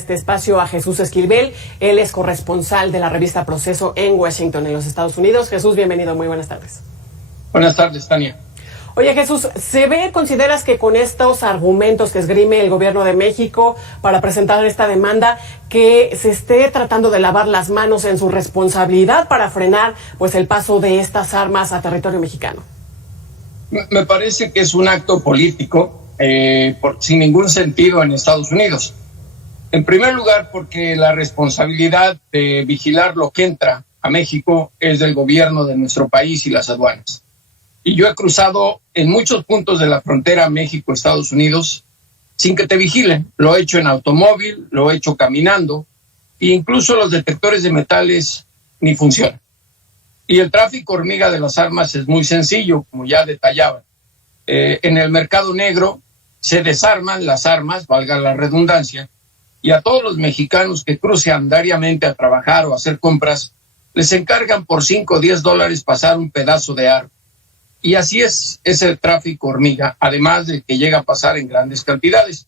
Este espacio a Jesús Esquivel, él es corresponsal de la revista Proceso en Washington, en los Estados Unidos. Jesús, bienvenido, muy buenas tardes. Buenas tardes, Tania. Oye, Jesús, ¿consideras que con estos argumentos que esgrime el gobierno de México para presentar esta demanda, que se esté tratando de lavar las manos en su responsabilidad para frenar pues el paso de estas armas a territorio mexicano? Me parece que es un acto político sin ningún sentido en Estados Unidos. En primer lugar, porque la responsabilidad de vigilar lo que entra a México es del gobierno de nuestro país y las aduanas. Y yo he cruzado en muchos puntos de la frontera México-Estados Unidos sin que te vigilen. Lo he hecho en automóvil, lo he hecho caminando, e incluso los detectores de metales ni funcionan. Y el tráfico hormiga de las armas es muy sencillo, como ya detallaban. En el mercado negro se desarman las armas, valga la redundancia, y a todos los mexicanos que crucean diariamente a trabajar o a hacer compras, les encargan por $5 o $10 pasar un pedazo de arma. Y así es el tráfico hormiga, además de que llega a pasar en grandes cantidades.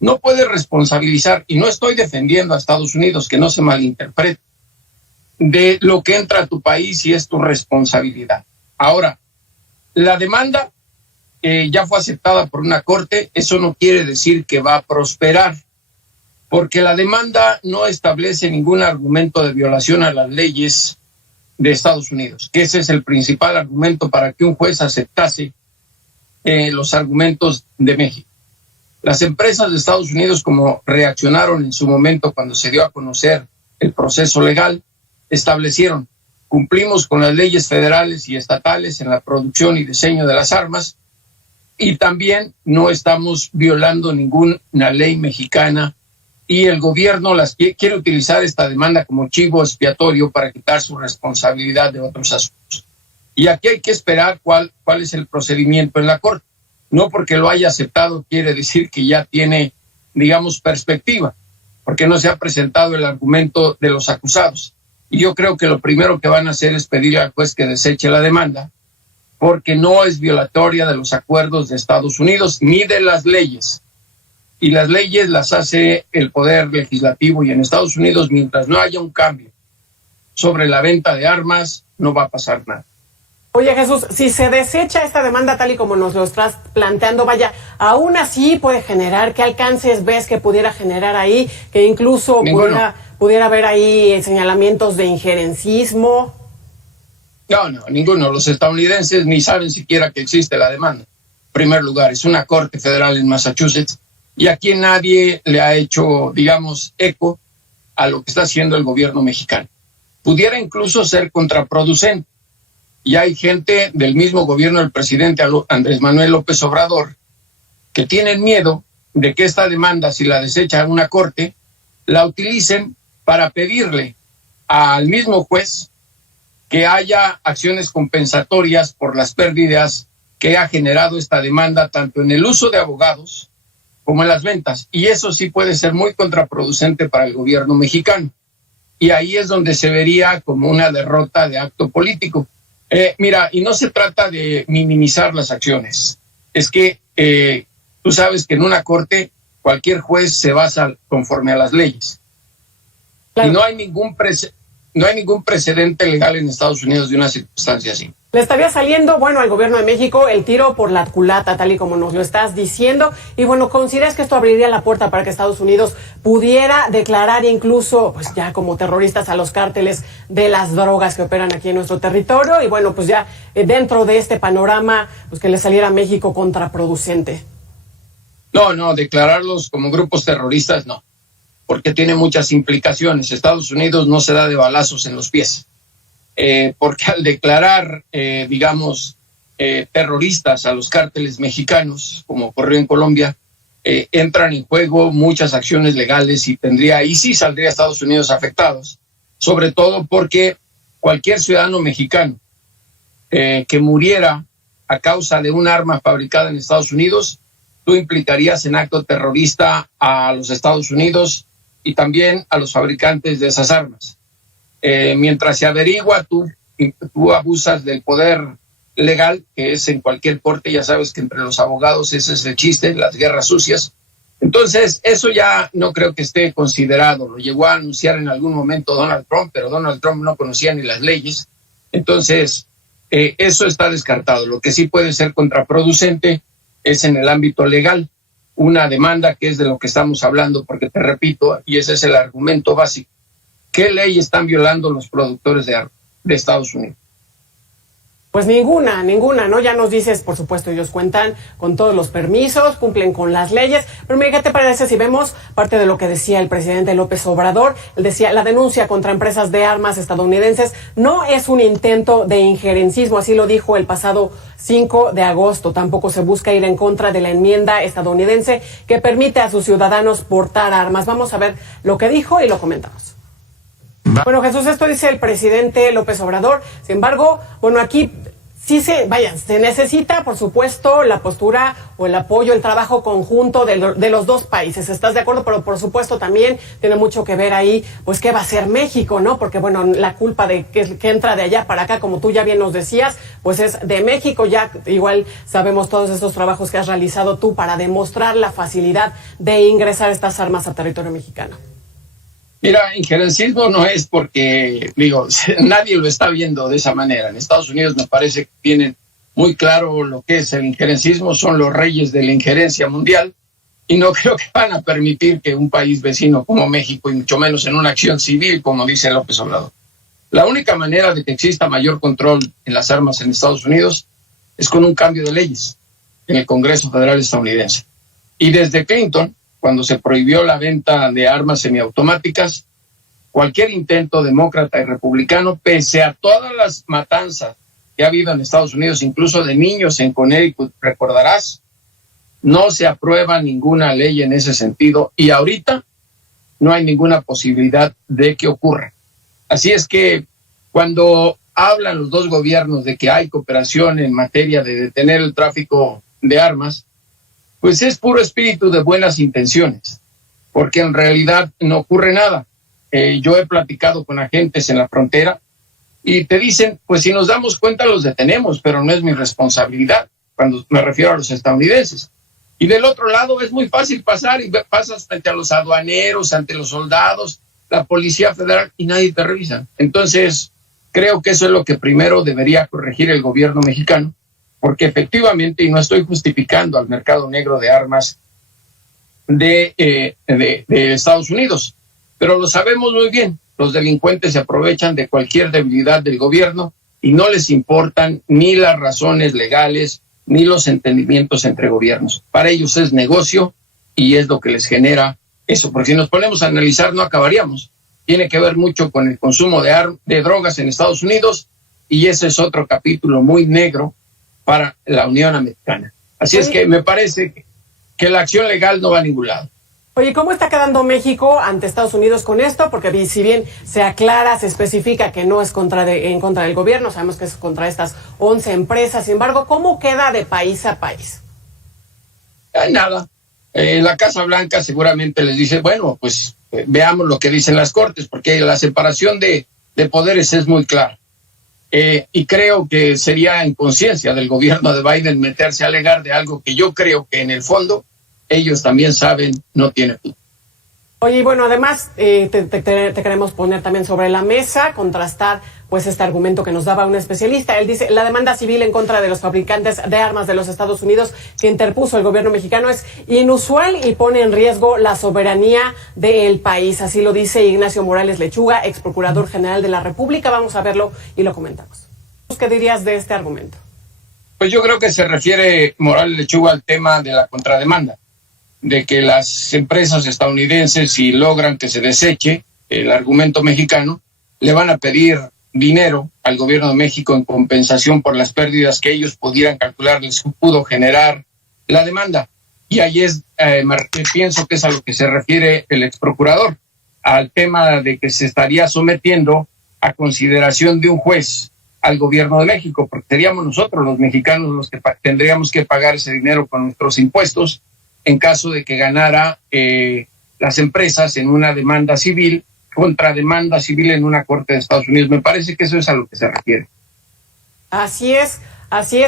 No puedes responsabilizar, y no estoy defendiendo a Estados Unidos, que no se malinterprete, de lo que entra a tu país y es tu responsabilidad. Ahora, la demanda ya fue aceptada por una corte, eso no quiere decir que va a prosperar, porque la demanda no establece ningún argumento de violación a las leyes de Estados Unidos, que ese es el principal argumento para que un juez aceptase los argumentos de México. Las empresas de Estados Unidos, como reaccionaron en su momento cuando se dio a conocer el proceso legal, establecieron: cumplimos con las leyes federales y estatales en la producción y diseño de las armas, y también no estamos violando ninguna ley mexicana, y el gobierno quiere utilizar esta demanda como chivo expiatorio para quitar su responsabilidad de otros asuntos. Y aquí hay que esperar cuál es el procedimiento en la Corte. No porque lo haya aceptado quiere decir que ya tiene, digamos, perspectiva, porque no se ha presentado el argumento de los acusados. Y yo creo que lo primero que van a hacer es pedirle al juez que deseche la demanda, porque no es violatoria de los acuerdos de Estados Unidos ni de las leyes. Y las leyes las hace el Poder Legislativo, y en Estados Unidos, mientras no haya un cambio sobre la venta de armas, no va a pasar nada. Oye, Jesús, si se desecha esta demanda tal y como nos lo estás planteando, vaya, aún así puede generar, ¿qué alcances ves que pudiera generar ahí? Que incluso pudiera haber ahí señalamientos de injerencismo. No, ninguno. Los estadounidenses ni saben siquiera que existe la demanda. En primer lugar, es una corte federal en Massachusetts, y aquí nadie le ha hecho, digamos, eco a lo que está haciendo el gobierno mexicano. Pudiera incluso ser contraproducente. Y hay gente del mismo gobierno del presidente Andrés Manuel López Obrador que tienen miedo de que esta demanda, si la desecha una corte, la utilicen para pedirle al mismo juez que haya acciones compensatorias por las pérdidas que ha generado esta demanda, tanto en el uso de abogados como en las ventas. Y eso sí puede ser muy contraproducente para el gobierno mexicano. Y ahí es donde se vería como una derrota de acto político. Mira, y no se trata de minimizar las acciones. Es que tú sabes que en una corte cualquier juez se basa conforme a las leyes. Claro. Y no hay ningún precedente legal en Estados Unidos de una circunstancia así. Le estaría saliendo, al gobierno de México el tiro por la culata, tal y como nos lo estás diciendo. Y ¿consideras que esto abriría la puerta para que Estados Unidos pudiera declarar incluso, ya como terroristas a los cárteles de las drogas que operan aquí en nuestro territorio? Y ya dentro de este panorama, que le saliera a México contraproducente. No, declararlos como grupos terroristas no, porque tiene muchas implicaciones. Estados Unidos no se da de balazos en los pies. Porque al declarar, terroristas a los cárteles mexicanos, como ocurrió en Colombia, entran en juego muchas acciones legales y sí saldría Estados Unidos afectados, sobre todo porque cualquier ciudadano mexicano que muriera a causa de un arma fabricada en Estados Unidos, tú implicarías en acto terrorista a los Estados Unidos y también a los fabricantes de esas armas. Mientras se averigua, tú abusas del poder legal, que es en cualquier corte. Ya sabes que entre los abogados ese es el chiste, las guerras sucias. Entonces, eso ya no creo que esté considerado. Lo llegó a anunciar en algún momento Donald Trump, pero Donald Trump no conocía ni las leyes. Entonces, eso está descartado. Lo que sí puede ser contraproducente es en el ámbito legal, una demanda, que es de lo que estamos hablando, porque te repito, y ese es el argumento básico. ¿Qué ley están violando los productores de armas de Estados Unidos? Pues ninguna, ¿no? Ya nos dices, por supuesto, ellos cuentan con todos los permisos, cumplen con las leyes, pero mira, ¿qué te parece si vemos parte de lo que decía el presidente López Obrador? Él decía, la denuncia contra empresas de armas estadounidenses no es un intento de injerencismo, así lo dijo el pasado 5 de agosto. Tampoco se busca ir en contra de la enmienda estadounidense que permite a sus ciudadanos portar armas. Vamos a ver lo que dijo y lo comentamos. Bueno, Jesús, esto dice el presidente López Obrador. Sin embargo, bueno, aquí sí se necesita, por supuesto, la postura o el apoyo, el trabajo conjunto de los dos países. ¿Estás de acuerdo? Pero por supuesto también tiene mucho que ver ahí, pues, qué va a hacer México, ¿no? Porque, bueno, la culpa de que entra de allá para acá, como tú ya bien nos decías, pues es de México. Ya igual sabemos todos estos trabajos que has realizado tú para demostrar la facilidad de ingresar estas armas a territorio mexicano. Mira, injerencismo no es porque, nadie lo está viendo de esa manera. En Estados Unidos me parece que tienen muy claro lo que es el injerencismo, son los reyes de la injerencia mundial, y no creo que van a permitir que un país vecino como México, y mucho menos en una acción civil, como dice López Obrador. La única manera de que exista mayor control en las armas en Estados Unidos es con un cambio de leyes en el Congreso Federal estadounidense. Y desde Clinton, cuando se prohibió la venta de armas semiautomáticas, cualquier intento demócrata y republicano, pese a todas las matanzas que ha habido en Estados Unidos, incluso de niños en Connecticut, recordarás, no se aprueba ninguna ley en ese sentido, y ahorita no hay ninguna posibilidad de que ocurra. Así es que cuando hablan los dos gobiernos de que hay cooperación en materia de detener el tráfico de armas, pues es puro espíritu de buenas intenciones, porque en realidad no ocurre nada. Yo he platicado con agentes en la frontera y te dicen, pues si nos damos cuenta los detenemos, pero no es mi responsabilidad, cuando me refiero a los estadounidenses. Y del otro lado es muy fácil pasar y pasas frente a los aduaneros, ante los soldados, la Policía Federal, y nadie te revisa. Entonces, creo que eso es lo que primero debería corregir el gobierno mexicano, porque efectivamente, y no estoy justificando al mercado negro de armas de Estados Unidos, pero lo sabemos muy bien, los delincuentes se aprovechan de cualquier debilidad del gobierno y no les importan ni las razones legales ni los entendimientos entre gobiernos. Para ellos es negocio y es lo que les genera eso, porque si nos ponemos a analizar no acabaríamos. Tiene que ver mucho con el consumo de drogas en Estados Unidos, y ese es otro capítulo muy negro para la Unión Americana. Así es que me parece que la acción legal no va a ningún lado. Oye, ¿cómo está quedando México ante Estados Unidos con esto? Porque si bien se aclara, se especifica que no es en contra del gobierno, sabemos que es contra estas 11 empresas. Sin embargo, ¿cómo queda de país a país? Nada. La Casa Blanca seguramente les dice, bueno, pues veamos lo que dicen las Cortes, porque la separación de poderes es muy clara. Y creo que sería inconsciencia del gobierno de Biden meterse a alegar de algo que yo creo que en el fondo ellos también saben no tiene punto. Oye, bueno, además te queremos poner también sobre la mesa, contrastar pues este argumento que nos daba un especialista. Él dice, la demanda civil en contra de los fabricantes de armas de los Estados Unidos que interpuso el gobierno mexicano es inusual y pone en riesgo la soberanía del país. Así lo dice Ignacio Morales Lechuga, ex procurador general de la República. Vamos a verlo y lo comentamos. ¿Qué dirías de este argumento? Pues yo creo que se refiere Morales Lechuga al tema de la contrademanda, de que las empresas estadounidenses, si logran que se deseche el argumento mexicano, le van a pedir dinero al gobierno de México en compensación por las pérdidas que ellos pudieran calcular les pudo generar la demanda. Y ahí pienso que es a lo que se refiere el ex procurador, al tema de que se estaría sometiendo a consideración de un juez al gobierno de México, porque seríamos nosotros los mexicanos los que tendríamos que pagar ese dinero con nuestros impuestos en caso de que ganara las empresas en una demanda civil, contrademanda civil en una corte de Estados Unidos. Me parece que eso es a lo que se refiere. Así es,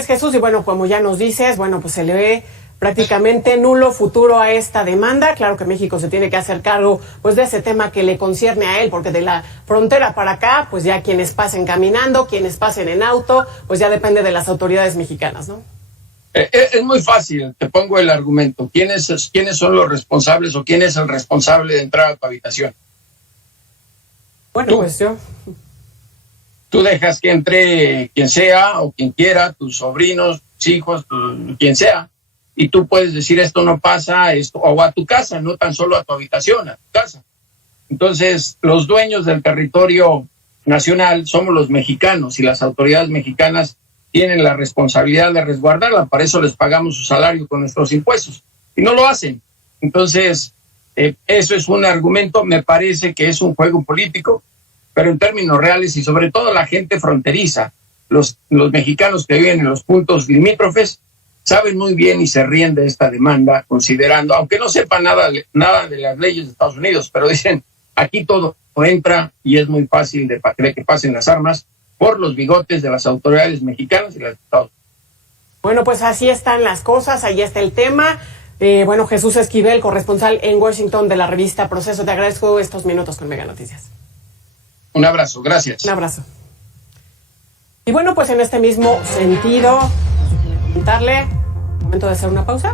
Jesús. Y bueno, como ya nos dices, bueno, pues se le ve prácticamente nulo futuro a esta demanda. Claro que México se tiene que hacer cargo pues de ese tema que le concierne a él, porque de la frontera para acá, pues ya quienes pasen caminando, quienes pasen en auto, pues ya depende de las autoridades mexicanas, ¿no? Es muy fácil, te pongo el argumento. ¿Quiénes son los responsables o quién es el responsable de entrar a tu habitación? Bueno, pues yo. Tú dejas que entre quien sea o quien quiera, tus sobrinos, tus hijos, quien sea, y tú puedes decir esto no pasa, esto, o a tu casa, no tan solo a tu habitación, a tu casa. Entonces, los dueños del territorio nacional somos los mexicanos y las autoridades mexicanas tienen la responsabilidad de resguardarla, para eso les pagamos su salario con nuestros impuestos, y no lo hacen. Entonces, eso es un argumento, me parece que es un juego político, pero en términos reales y sobre todo la gente fronteriza, los mexicanos que viven en los puntos limítrofes, saben muy bien y se ríen de esta demanda, considerando, aunque no sepan nada de las leyes de Estados Unidos, pero dicen, aquí todo entra y es muy fácil de que pasen las armas por los bigotes de las autoridades mexicanas y las de Estados Unidos. Bueno, pues así están las cosas, ahí está el tema. Bueno, Jesús Esquivel, corresponsal en Washington de la revista Proceso, te agradezco estos minutos con Mega Noticias. Un abrazo, gracias. Un abrazo. Y bueno, pues en este mismo sentido, comentarle, momento de hacer una pausa.